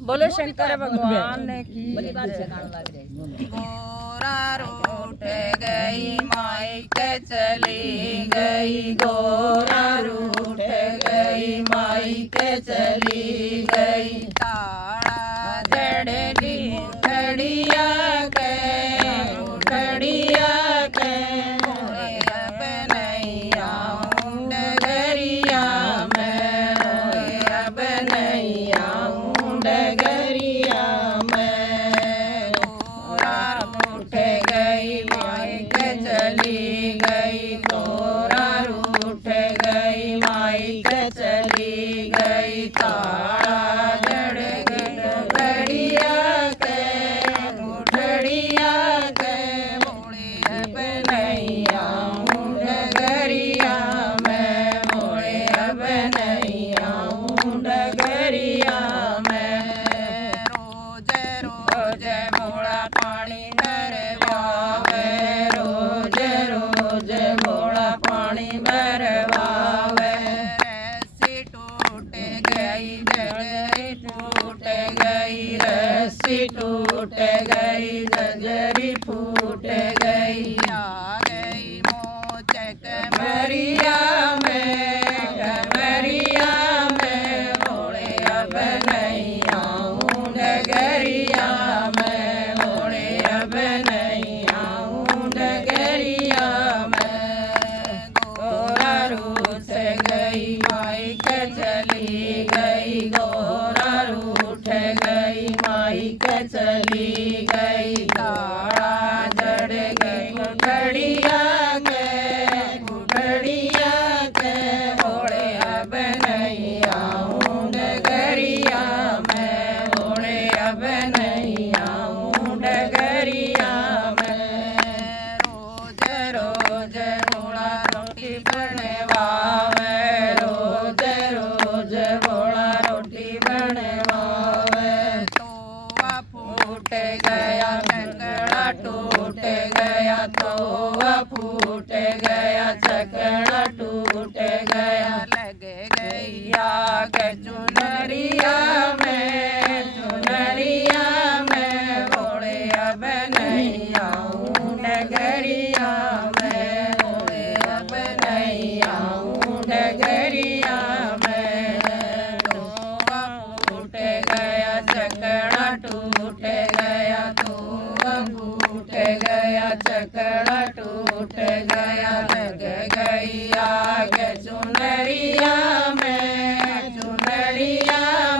बोलो शंकर भगवान की गोरा रूठ गई मायके चली गई, गोरा रूठ गई मायके चली गई। ताड़ा जड़ली उठड़िया के, उठड़िया के मोरे अब नहीं आऊं डगरिया में, मोरे अब नहीं आऊं डगरिया में। गोरा रूठ गई मायके चली गई, गोरा रूठ गई मायके चली गई। ताड़ा जड़ गई उठड़िया के, उठड़िया के मोरे अब नहीं आऊं डगरिया में, मोरे अब नहीं आऊं डगरिया में। रोज रोज मोड़ा पानी भरवावे, रोज रोज मोड़ा पानी भरवावे। रस्सी टूट गई जजरी टूट गई, रस्सी टूट गई जजरी फूट गई। आ गई मोच कमरिया में, कमरिया में मोरे अब नहीं आऊं डगरिया में, मोरे अब नहीं आऊं डगरिया में। गोरा रूठ गई मायके चली गई, गोरा रूठ गई मायके चली गई। ताड़ा जड़ गई उठड़िया के, उठड़िया के मोरे अब नहीं आऊं डगरिया में, मोरे अब नहीं आऊं डगरिया में। रोज रोज मोड़ा रोटी बनवावे, रोज रोज मोड़ा रोटी बनवावे। तोवा फूट गया चकड़ा टूट गया, तोवा फूट गया चकड़ा टूट गया। लग गई आग चुनरिया में, चुनरिया में मोरे अब नहीं आऊं डगरिया में, मोरे अब नहीं आऊं डगरिया में। तोवा फूट गया चकड़ा टूट गया, तोवा फूट गया चकड़ा टूट गया। लग गई आग चुनरिया में, चुनरिया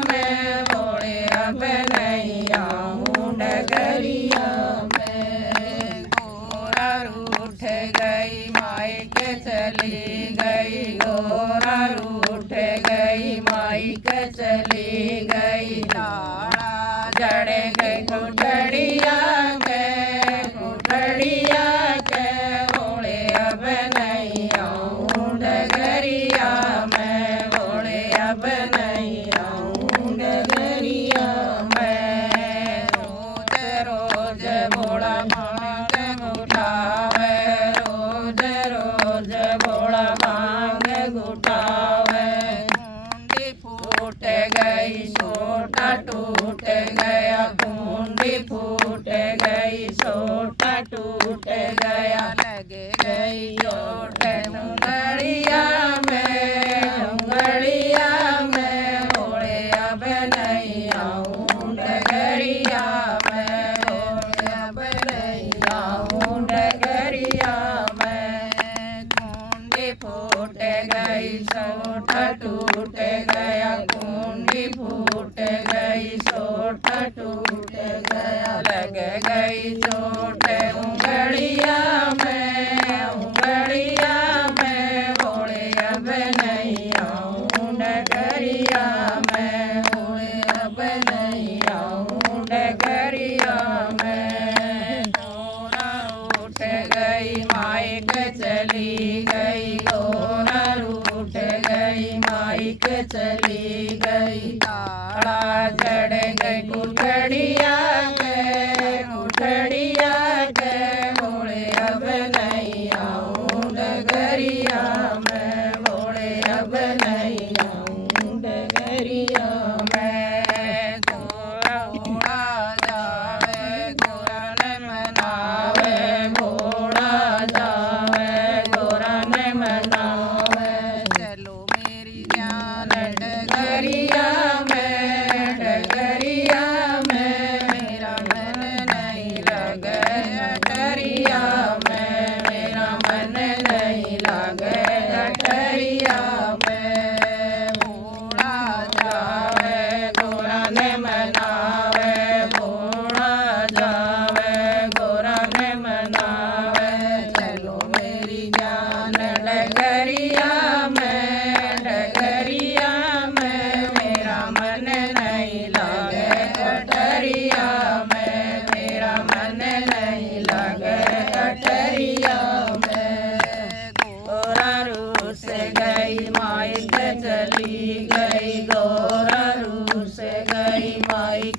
में मोरे अब नहीं आऊं डगरिया में। गोरा रूठ गई मायके चली गई, गोरा रूठ गई मायके चली गई। ताड़ा जड़ गई उठड़िया के, उठड़िया के मोरे अब नहीं आऊं डगरिया में, मोरे अब नहीं आऊं डगरिया में। रोज रोज मोड़ा भांग उठावे, रोज रोज मोड़ा भांग उठावे। कुंडी फूट गई सोटा टूट गया, कुंडी फूट गई सोटा टूट गया। लग गई चोट उंगलिया में, उंगलिया में मोरे अब नहीं आऊं डगरिया में, मोरे अब नहीं आऊं डगरिया में। कुंडी फूट गई सोटा टूट गया, कुंडी फूट गई सोटा टूट गया। लग गई चोट उंगलिया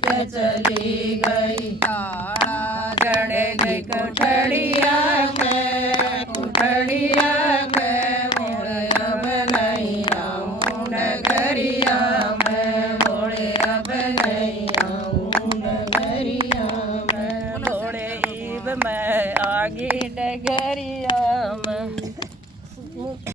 मायके चली गई काला चढ़ गई कोठड़िया में बोले अब नहीं आऊं नगरिया में बोले अब नहीं आऊं नगरिया में बोले ईब मैं आगी डगरिया